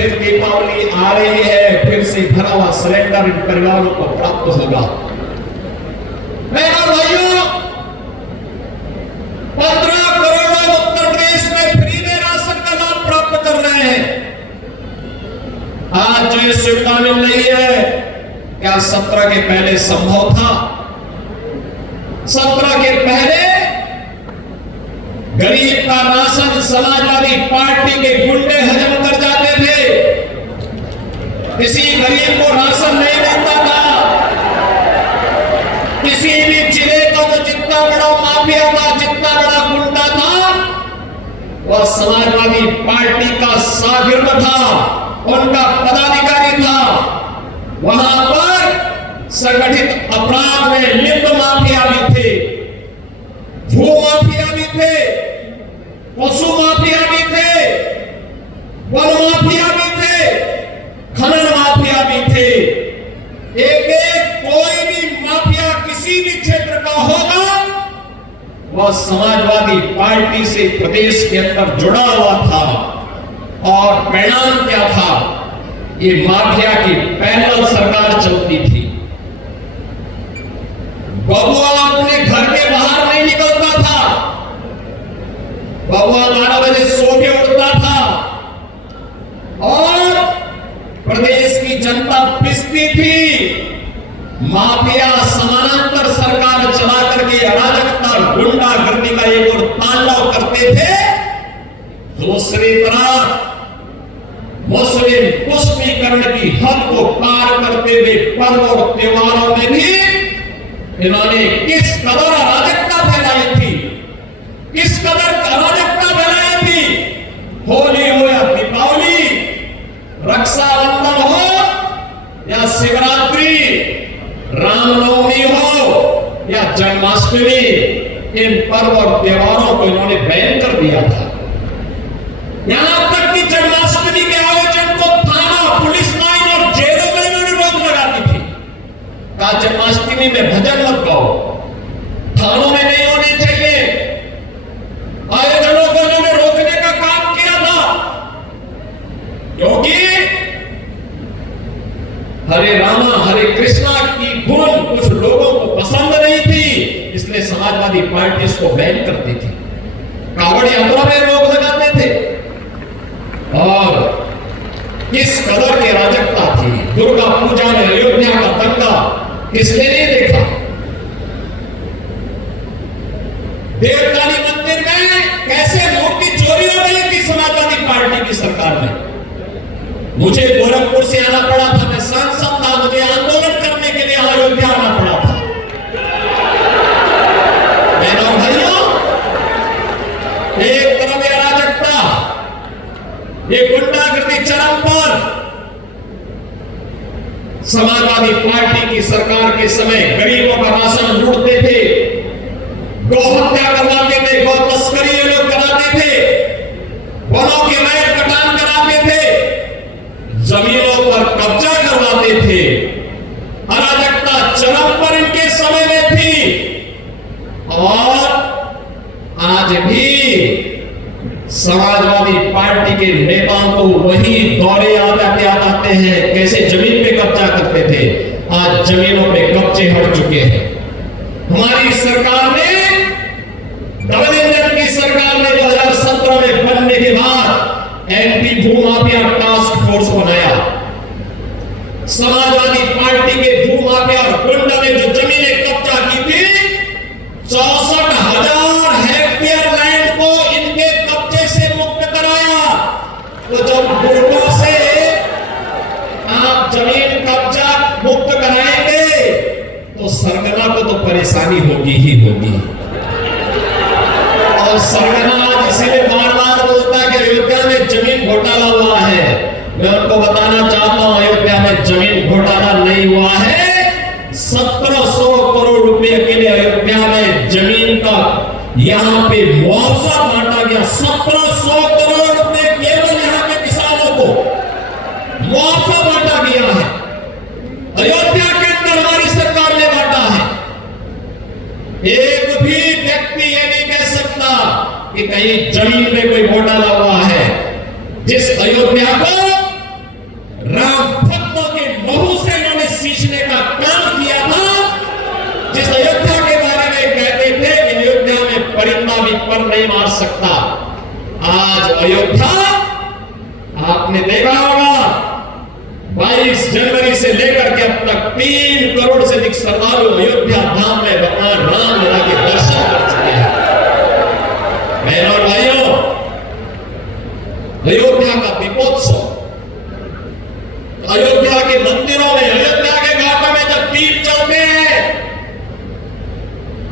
फिर दीपावली आ रही है, फिर से भरा हुआ सिलेंडर इन परिवारों को प्राप्त होगा। मेरे भाइयों, 15 करोड़ लोग उत्तर प्रदेश में फ्री में राशन का लाभ प्राप्त कर रहे हैं। आज जो ये सुविधा मिल रही है, क्या 17 के पहले संभव था? 17 के पहले गरीब का राशन समाजवादी पार्टी के गुंडे हजम कर जाते थे। किसी गरीब को राशन नहीं मिलता था। किसी भी जिले का जो जितना बड़ा माफिया था, जितना बड़ा गुंडा था, वह समाजवादी पार्टी का शागिर्द था, उनका पदाधिकारी था। वहां पर संगठित अपराध में लिप्त माफिया भी थे, भू माफिया भी थे, पशु माफिया भी थे, वन माफिया भी थे, खनन माफिया भी थे। एक कोई भी माफिया किसी भी क्षेत्र का होगा, वह समाजवादी पार्टी से प्रदेश के अंदर जुड़ा हुआ था। और परिणाम क्या था? ये माफिया की पैनल सरकार चलती थी। बबुआ अपने घर के बाहर नहीं निकलता था। बबुआ 12 बजे सो के उठता था और प्रदेश की जनता पिसती थी। माफिया समानांतर सरकार चला करके अराजकता, गुंडागर्दी का एक और तांडव करते थे। दूसरी तरफ मुस्लिम पुष्टिकरण की हद को पार करते हुए पर्व और त्योहारों में भी इन्होंने किस कदर अराजकता फैलाई थी, किस कदर अराजकता फैलाई थी। होली हो या दीपावली, रक्षाबंधन हो या शिवरात्रि, रामनवमी हो या जन्माष्टमी, इन पर्व और त्योहारों को इन्होंने बैन कर दिया था। यहां तक कि जन्माष्टमी के आयोजन को थाना, पुलिस लाइन और जेलों में इन्होंने रोक लगा दी थी। कहा जन्माष्टमी में भजन मत गाओ, थानों में नहीं होने चाहिए। आयोजनों को इन्होंने रोकने का काम किया था, क्योंकि हरे रामा हरे कृष्णा की धुन कुछ लोगों को पसंद नहीं थी, इसलिए समाजवादी पार्टी इसको बैन करती थी। कावड़ यात्रा में रोक लगाते थे। और किस कदर की अराजकता थी। दुर्गा पूजा में अयोध्या का दंगा किसने नहीं देखा? देवकाली मंदिर में कैसे मूर्ति चोरी हो गई थी समाजवादी पार्टी की सरकार में। मुझे गोरखपुर से आना पड़ा था, मैं सांसद था, मुझे आंदोलन करने के लिए अयोध्या आना पड़ा था। बहनों भाइयों, एक तरफ अराजकता, ये गुंडागर्दी चरम पर। समाजवादी पार्टी की सरकार के समय गरीबों का राशन लूटते थे, गौ हत्या करवाते थे, गौ तस्करी ये लोग कराते थे, वनों के वैध कटान कराते थे, जमीनों पर कब्जा करवाते थे। अराजकता चरम पर इनके समय में थी। और आज भी समाजवादी पार्टी के नेताओं को वही दौरे याद आते हैं, कैसे जमीन पे कब्जा करते थे। आज जमीनों पे कब्जे हट चुके हैं। हमारी सरकार ने, डबल इंजन की सरकार ने 2017 में बनने के बाद एंटी भूमाफिया टास्क फोर्स बनाया। समाजवादी पार्टी के भूमाफिया और गुंडा ने जो जमीनें कब्जा की थी, 64,000 हेक्टेयर लैंड को इनके कब्जे से मुक्त कराया। तो जब गुंडों से आप जमीन कब्जा मुक्त कराएंगे तो सरगना को तो परेशानी होगी ही होगी। और सरगना आज इसीलिए बार बार बोलता है कि अयोध्या में जमीन घोटाला हुआ है। मैं उनको बताना चाहता हूं, अयोध्या में जमीन घोटाला नहीं हुआ है। 1700 करोड़ रुपए के लिए अयोध्या में जमीन का यहां पे मुआवजा बांटा गया। 1700 करोड़ रुपए केवल यहां के किसानों को मुआवजा बांटा गया है। अयोध्या के अंदर हमारी सरकार ने बांटा है। एक भी व्यक्ति ये नहीं कह सकता कि कहीं जमीन में कोई घोटाला हुआ है। जिस अयोध्या को आपने देखा होगा 22 जनवरी से लेकर के अब तक 3 करोड़ से अधिक श्रद्धालु अयोध्या धाम में भगवान राम लला के दर्शन कर चुके हैं। बहनों और भाइयों, अयोध्या का दीपोत्सव, अयोध्या के मंदिरों में, अयोध्या के घाटों में जब दीप चलते हैं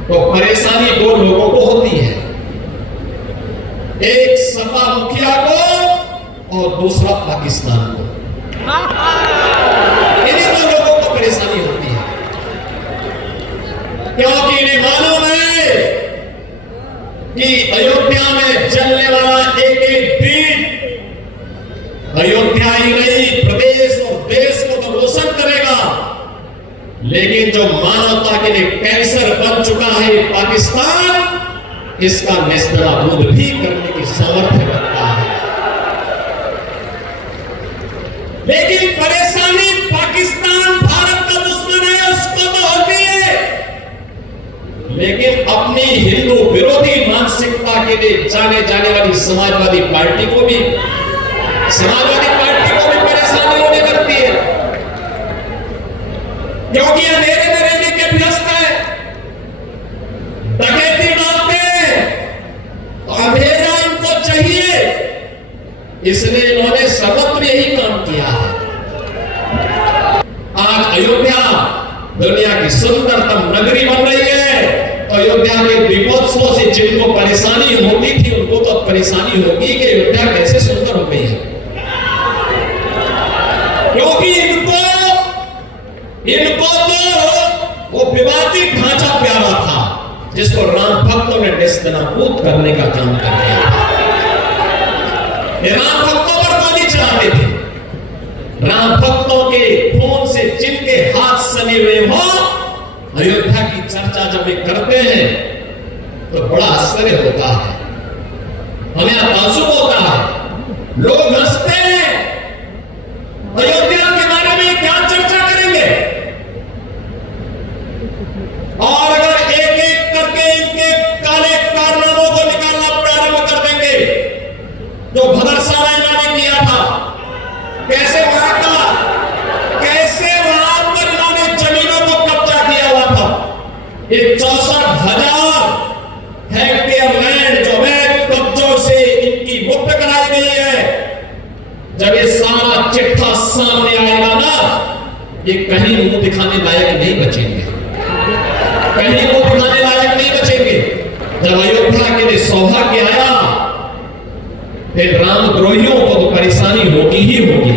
तो परेशानी 2 लोगों को होती है, एक सपा मुखिया को और दूसरा पाकिस्तान को। इन्हीं 2 लोगों को परेशानी होती है, क्योंकि इन्हें मालूम है कि अयोध्या में चलने वाला एक दीप अयोध्या ही नहीं प्रदेश और देश को तो रोशन करेगा, लेकिन जो मानवता के लिए कैंसर बन चुका है पाकिस्तान, इसका नेस्तनाबूद भी करने की सामर्थ्य रखता है। लेकिन परेशानी पाकिस्तान भारत का दुश्मन है, उसको तो होती है, लेकिन अपनी हिंदू विरोधी मानसिकता के लिए जाने वाली समाजवादी पार्टी को भी परेशानी होने लगती है, क्योंकि अंधेरे में रहने के व्यस्त है, डकैती डालते हैं तो अंधेरा इनको चाहिए, इसलिए इन्होंने सर्वत्र यही काम किया है। आज अयोध्या दुनिया की सुंदरतम नगरी बन रही है, तो अयोध्या के दीपोत्सव से जिनको परेशानी होती थी उनको तो परेशानी होगी कि अयोध्या कैसे सुंदर हो गई है, क्योंकि इनको तो वो विवादित ढांचा प्यारा था जिसको राम भक्तों ने नेस्तनाबूद करने का काम कर दिया। राम भक्तों पर गोली चलाते थे, राम भक्तों के खून से जिनके हाथ सने हुए हो, अयोध्या की चर्चा जब वे करते हैं तो बड़ा आश्चर्य होता है, हमें ताज्जुब होता है, लोग हंसते हैं। अयोध्या के बारे में क्या चर्चा करेंगे, और अगर एक एक करके इनके काले कारनामों को निकालना प्रारंभ कर देंगे, जो भदरसा में इन्होंने किया था, कैसे वहां पर इन्होंने जमीनों को कब्जा किया हुआ था, ये 64,000 हेक्टेयर लैंड जो अवैध कब्जों से इनकी मुक्त कराई गई है, जब ये सारा चिट्ठा सामने आएगा ना, ये कहीं मुंह दिखाने लायक नहीं बचेंगे, कहीं मुंह दिखाने लायक नहीं बचेंगे। जब अयोध्या के लिए सौभाग्य आया, फिर रामद्रोहियों को तो परेशानी होगी ही होगी।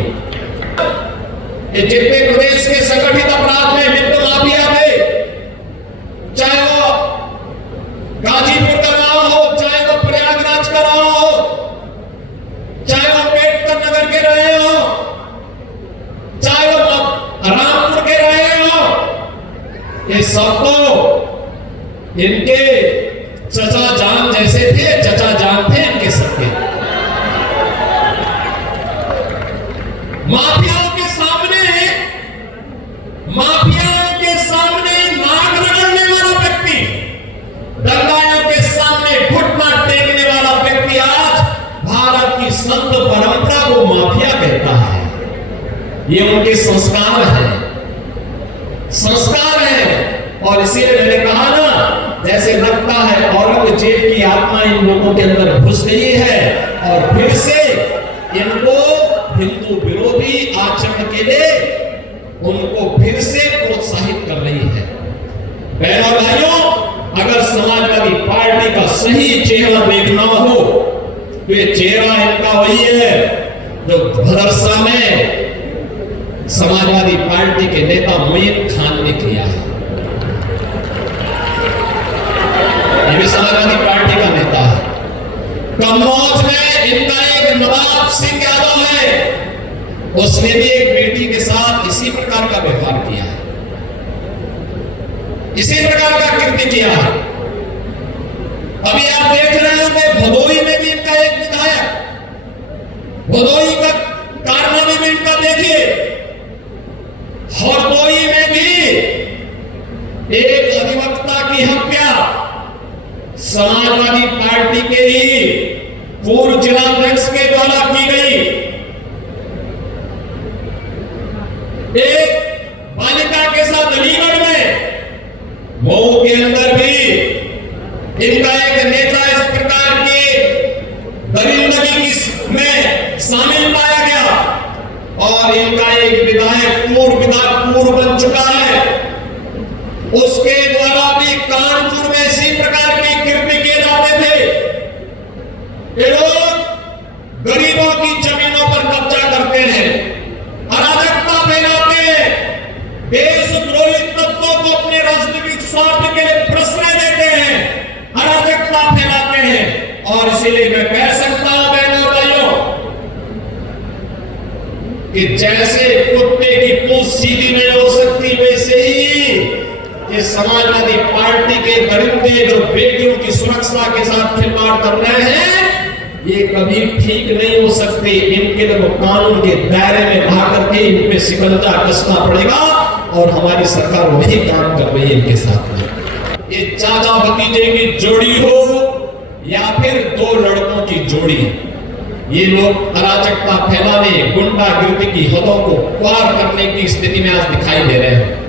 ये जितने प्रदेश के संगठित अपराध में लिप्त माफिया थे, चाहे वो गाजीपुर का रहा हो, चाहे वो प्रयागराज का रहा हो, चाहे वो अम्बेडकर नगर के रहे हो, चाहे वो रामपुर के रहे हो, ये सब तो इनके चचा जान जैसे थे, चचा जान थे इनके सबके। माफियाओं के सामने नाक रगड़ने वाला व्यक्ति, दंगाइयों के सामने घुटना टेकने वाला व्यक्ति आज भारत की संत परंपरा को माफिया कहता है। ये उनके संस्कार है, और इसीलिए मैंने कहा ना, जैसे लगता है औरंगजेब की आत्मा इन लोगों के अंदर घुस गई है और फिर से इनको हिंदू विरोधी आचरण के लिए उनको फिर से प्रोत्साहित कर रही है। बहनों और भाइयों, अगर समाजवादी पार्टी का सही चेहरा देखना हो तो ये चेहरा इनका वही है जो भदरसा में समाजवादी पार्टी के नेता मोइन खान ने किया है। ये भी समाजवादी पार्टी का नेता है। कन्नौज में इनका एक नवाब सिंह यादव है, उसने भी एक बेटी के साथ इसी प्रकार का व्यवहार किया है, इसी प्रकार का कृत्य किया है। अभी आप देख रहे होंगे भदोही में भी इनका एक विधायक, भदोही का कारनामे में इनका देखिए, हरदोई में भी एक अधिवक्ता की हत्या समाजवादी पार्टी के ही पूर्व जिलाध्यक्ष के द्वारा की गई। मऊ के अंदर भी इनका एक नेता इस प्रकार की दरिंदगी में शामिल पाया गया और इनका एक विधायक पूर्व बन चुका है। उसके द्वारा भी कानपुर में इसी प्रकार की कृत्य किए जाते थे। ये लोग गरीबों की जमीनों पर कब्जा करते हैं, अराजकता फैलाते हैं, देशद्रोही तत्वों को अपने राजनीतिक स्वार्थ के लिए प्रश्रय देते हैं, अराजकता फैलाते हैं। और इसीलिए मैं कह सकता हूं बहनों और भाइयों कि जैसे कुत्ते की पूंछ सीधी नहीं हो सकती, वैसे ही ये समाजवादी पार्टी के दरिंदे जो बेटियों की सुरक्षा के साथ खिलवाड़ कर रहे हैं, ये कभी ठीक नहीं हो सकते। इनके लिए कानून के दायरे में ला करके इन पे शिकंजा कसना पड़ेगा और हमारी सरकार वही काम कर रही है इनके साथ में। ये चाचा भतीजे की जोड़ी हो या फिर दो लड़कों की जोड़ी, ये लोग अराजकता फैलाने, गुंडागर्दी की हदों को पार करने की स्थिति में आज दिखाई दे रहे हैं।